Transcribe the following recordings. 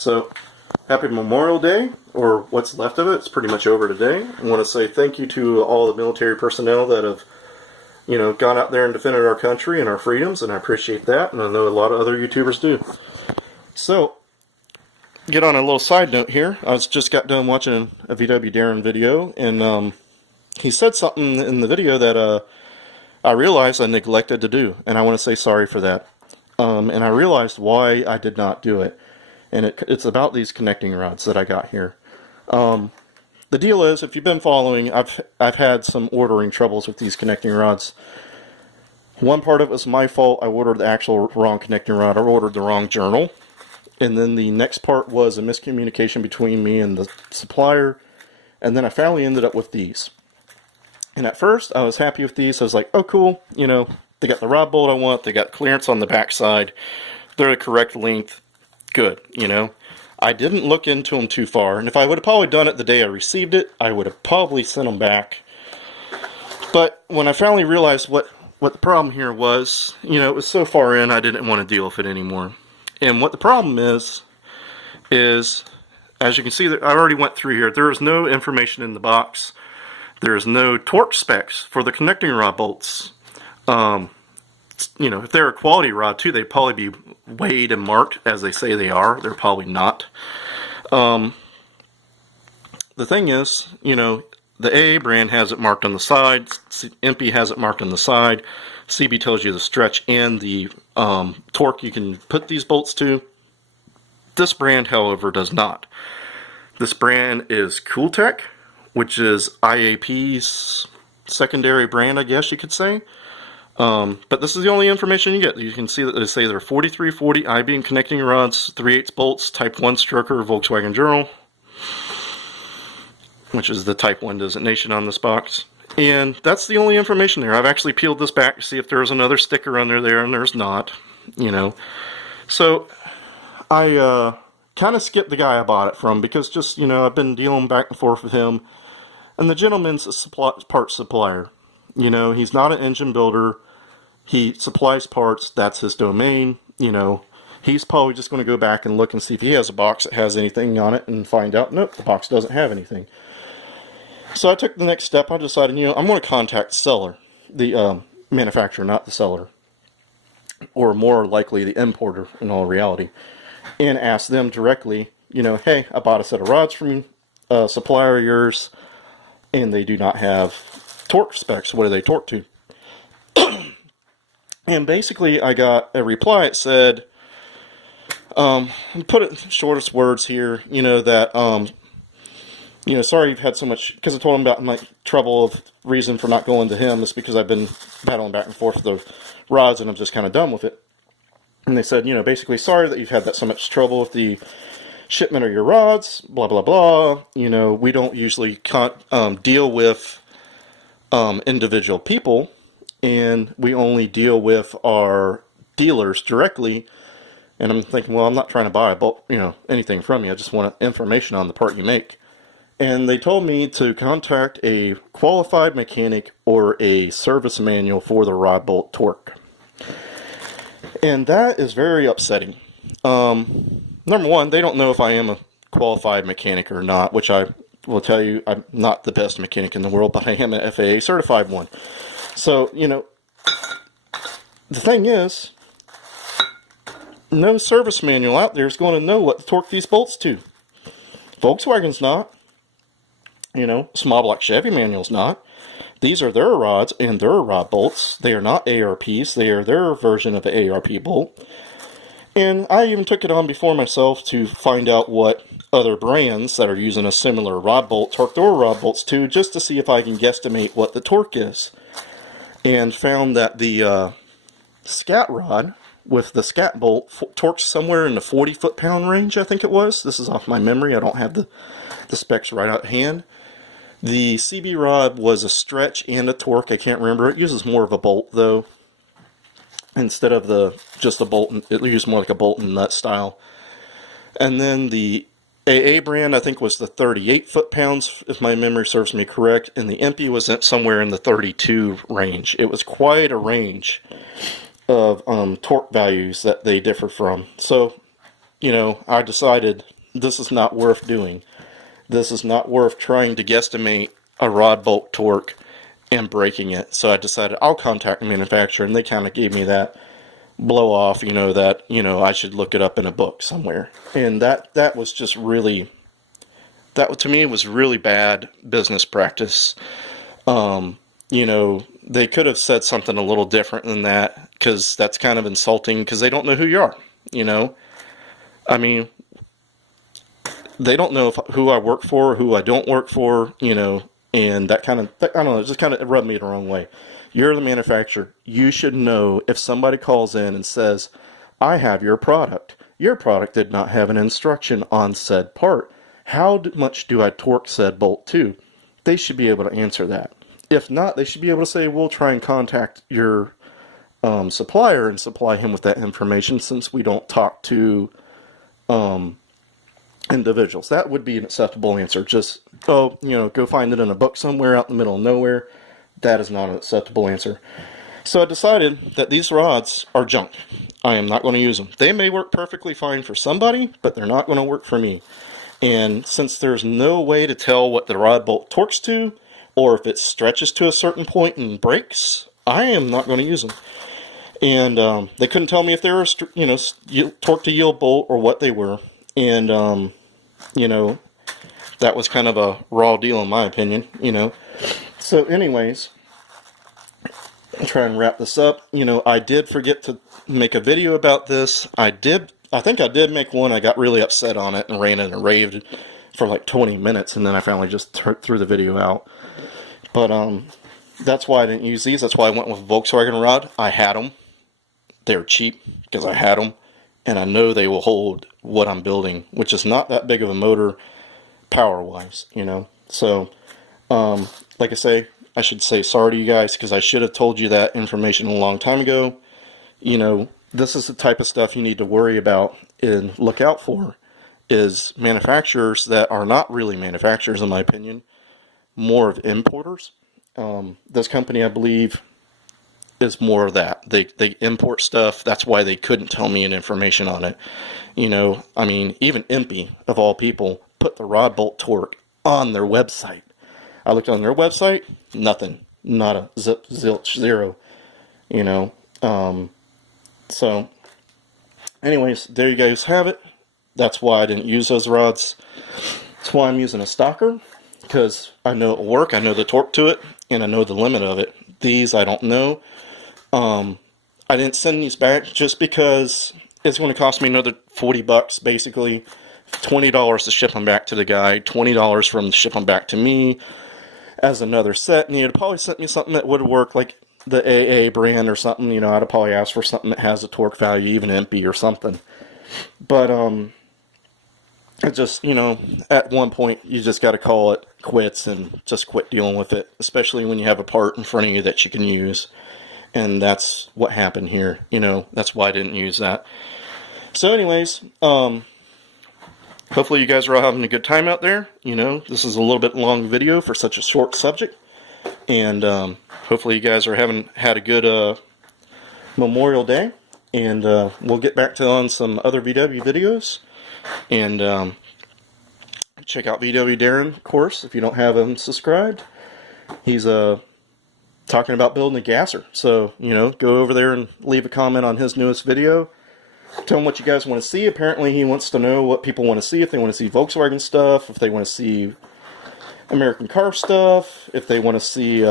So, happy Memorial Day, or what's left of it. It's pretty much over today. I want to say thank you to all the military personnel that have, gone out there and defended our country and our freedoms, and I appreciate that, and I know a lot of other YouTubers do. So, get on a little side note here. I just got done watching a VW Darren video, and he said something in the video that I realized I neglected to do, and I want to say sorry for that. And I realized why I did not do it. And it's about these connecting rods that I got here. The deal is, if you've been following, I've had some ordering troubles with these connecting rods. One part of it was my fault. I ordered the actual wrong connecting rod. I ordered the wrong journal. And then the next part was a miscommunication between me and the supplier. And then I finally ended up with these. And at first, I was happy with these. I was like, oh, cool. They got the rod bolt I want. They got clearance on the back side. They're the correct length. Good, I didn't look into them too far, and if I would have probably done it the day I received it, I would have probably sent them back. But when I finally realized what the problem here was, it was so far in, I didn't want to deal with it anymore. And what the problem is, as you can see, I already went through here, there is no information in the box. There is no torque specs for the connecting rod bolts. If they're a quality rod too, they'd probably be weighed and marked as they say they are. They're probably not. The thing is, the AA brand has it marked on the side. MP has it marked on the side. CB tells you the stretch and the torque you can put these bolts to. This brand, however, does not. This brand is Cooltech, which is IAP's secondary brand, I guess you could say. But this is the only information you get. You can see that they say they're 4340 I-beam connecting rods, 3/8 bolts, Type 1 stroker, Volkswagen Journal, which is the Type 1 designation on this box. And that's the only information there. I've actually peeled this back to see if there's another sticker under there, and there's not, So, I kind of skipped the guy I bought it from, because just, I've been dealing back and forth with him. And the gentleman's a parts supplier. He's not an engine builder. He supplies parts. That's his domain. He's probably just going to go back and look and see if he has a box that has anything on it and find out, nope, the box doesn't have anything. So I took the next step. I decided, I'm going to contact the seller, the manufacturer, not the seller, or more likely the importer in all reality, and ask them directly, hey, I bought a set of rods from a supplier of yours, and they do not have torque specs. What do they torque to? And basically I got a reply. It said, put it in shortest words here, that sorry you've had so much, because I told him about my trouble of reason for not going to him is because I've been battling back and forth with the rods and I'm just kind of done with it. And they said, basically, sorry that you've had so much trouble with the shipment of your rods, blah blah blah. We don't usually deal with individual people, and we only deal with our dealers directly. And I'm thinking, well, I'm not trying to buy anything from you. I just want information on the part you make. And they told me to contact a qualified mechanic or a service manual for the rod bolt torque. And that is very upsetting. Number one, they don't know if I am a qualified mechanic or not, which I will tell you, I'm not the best mechanic in the world, but I am an FAA certified one. So, the thing is, no service manual out there is going to know what to torque these bolts to. Volkswagen's not. Small block Chevy manual's not. These are their rods and their rod bolts. They are not ARPs. They are their version of the ARP bolt. And I even took it on before myself to find out what other brands that are using a similar rod bolt torque their rod bolts to, just to see if I can guesstimate what the torque is. And found that the scat rod with the scat bolt torques somewhere in the 40 foot-pound range, I think it was. This is off my memory. I don't have the specs right at hand. The CB rod was a stretch and a torque. I can't remember. It uses more of a bolt, though. Instead of just the bolt, it used more like a bolt and nut style. And then the AA brand, I think, was the 38 foot-pounds, if my memory serves me correct, and the MP was somewhere in the 32 range. It was quite a range of torque values that they differ from. So I decided this is not worth doing. This is not worth trying to guesstimate a rod bolt torque and breaking it. So I decided I'll contact the manufacturer, and they kind of gave me that blow off, that, I should look it up in a book somewhere. And that was just really, that to me was really bad business practice. They could have said something a little different than that, because that's kind of insulting, because they don't know who you are, I mean, they don't know who I work for, who I don't work for, and that kind of, I don't know, it just kind of rubbed me the wrong way. You're the manufacturer. You should know if somebody calls in and says, I have your product. Your product did not have an instruction on said part. How much do I torque said bolt to? They should be able to answer that. If not, they should be able to say, we'll try and contact your supplier and supply him with that information, since we don't talk to individuals. That would be an acceptable answer. Just, go find it in a book somewhere out in the middle of nowhere. That is not an acceptable answer. So I decided that these rods are junk. I am not going to use them. They may work perfectly fine for somebody, but they're not going to work for me. And since there's no way to tell what the rod bolt torques to, or if it stretches to a certain point and breaks, I am not going to use them. And they couldn't tell me if they were, torque to yield bolt or what they were. And, that was kind of a raw deal in my opinion, So anyways, I'll try and wrap this up. I did forget to make a video about this. I think I did make one. I got really upset on it and ranted and raved for like 20 minutes, and then I finally just threw the video out. But that's why I didn't use these. That's why I went with Volkswagen rod. I had them. They were cheap because I had them, and I know they will hold what I'm building, which is not that big of a motor power-wise, So, like I should say sorry to you guys, because I should have told you that information a long time ago. This is the type of stuff you need to worry about and look out for, is manufacturers that are not really manufacturers, in my opinion, more of importers. This company, I believe, is more of that. They import stuff. That's why they couldn't tell me any information on it. Even Impy, of all people, put the rod bolt torque on their website. I looked on their website, nothing. Not a zip, zilch, zero. So, anyways, there you guys have it. That's why I didn't use those rods. That's why I'm using a stocker, because I know it will work. I know the torque to it, and I know the limit of it. These, I don't know. I didn't send these back just because it's going to cost me another $40, basically. $20 to ship them back to the guy, $20 from to ship them back to me as another set. And you'd probably sent me something that would work, like the AA brand or something. I'd have probably asked for something that has a torque value, even Impy or something. But it just, at one point you just got to call it quits and just quit dealing with it, especially when you have a part in front of you that you can use. And that's what happened here. That's why I didn't use that. So anyways, hopefully you guys are all having a good time out there. This is a little bit long video for such a short subject. And hopefully you guys are had a good Memorial Day. And we'll get back to on some other VW videos. And check out VW Darren, of course, if you don't have him subscribed. He's talking about building a gasser. So, go over there and leave a comment on his newest video. Tell him what you guys want to see. Apparently he wants to know what people want to see. If they want to see Volkswagen stuff, if they want to see American car stuff, if they want to see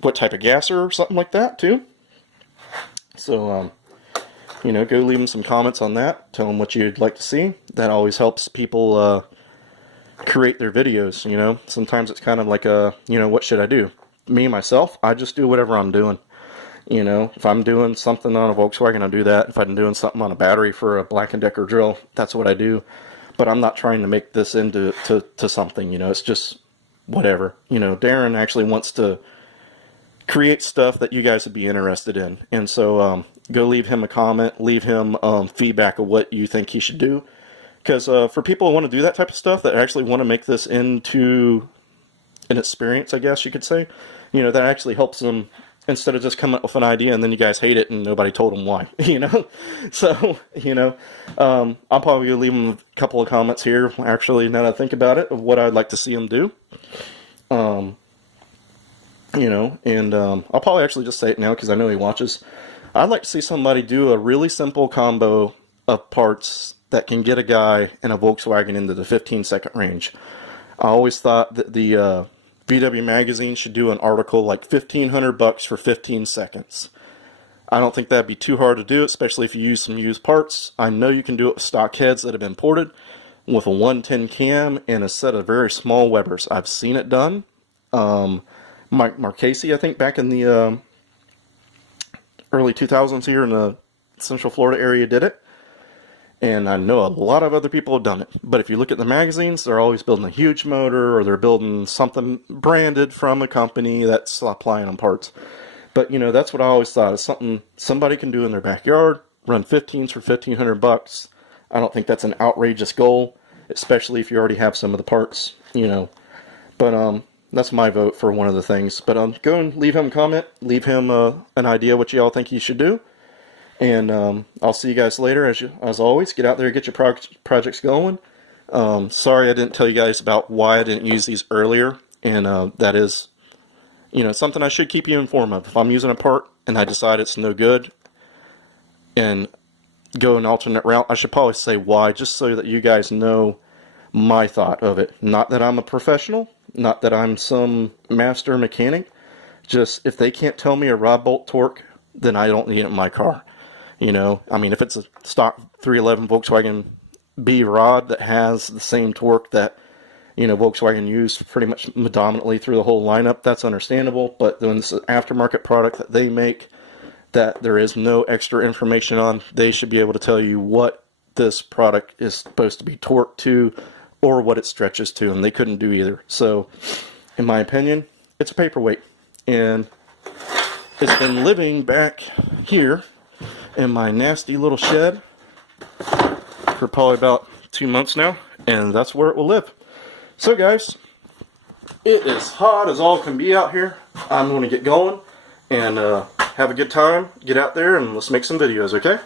what type of gasser or something like that too. So, go leave him some comments on that. Tell him what you'd like to see. That always helps people create their videos, Sometimes it's kind of like what should I do? Me, myself, I just do whatever I'm doing. If I'm doing something on a Volkswagen, I do that. If I'm doing something on a battery for a Black & Decker drill, that's what I do. But I'm not trying to make this into something, it's just whatever. Darren actually wants to create stuff that you guys would be interested in. And so go leave him a comment, leave him feedback of what you think he should do. Because for people who want to do that type of stuff, that actually want to make this into an experience, I guess you could say, that actually helps them instead of just coming up with an idea and then you guys hate it and nobody told them why, you know? So, you know, I'll probably leave them a couple of comments here, actually, now that I think about it, of what I'd like to see them do. You know, and I'll probably actually just say it now because I know he watches. I'd like to see somebody do a really simple combo of parts that can get a guy in a Volkswagen into the 15-second range. I always thought that the VW magazine should do an article like $1,500 for 15 seconds. I don't think that'd be too hard to do, especially if you use some used parts. I know you can do it with stock heads that have been ported with a 110 cam and a set of very small Webers. I've seen it done. Mike Marchese, I think, back in the early 2000s here in the Central Florida area did it. And I know a lot of other people have done it. But if you look at the magazines, they're always building a huge motor or they're building something branded from a company that's applying on parts. But, you know, that's what I always thought is something somebody can do in their backyard, run 15s for $1,500. I don't think that's an outrageous goal, especially if you already have some of the parts, you know. But that's my vote for one of the things. But go and leave him a comment, leave him an idea what y'all think he should do. And I'll see you guys later. As always, get out there and get your projects going. Sorry I didn't tell you guys about why I didn't use these earlier. And that is, you know, something I should keep you informed of. If I'm using a part and I decide it's no good and go an alternate route, I should probably say why, just so that you guys know my thought of it. Not that I'm a professional, not that I'm some master mechanic. Just if they can't tell me a rod bolt torque, then I don't need it in my car. You know, I mean, if it's a stock 311 Volkswagen B rod that has the same torque that, you know, Volkswagen used pretty much predominantly through the whole lineup, that's understandable. But when it's an aftermarket product that they make that there is no extra information on, they should be able to tell you what this product is supposed to be torqued to or what it stretches to, and they couldn't do either. So, in my opinion, it's a paperweight. And it's been living back here in my nasty little shed for probably about 2 months now, and that's where it will live. So guys, it is hot as all can be out here. I'm going to get going and have a good time, get out there, and let's make some videos, okay?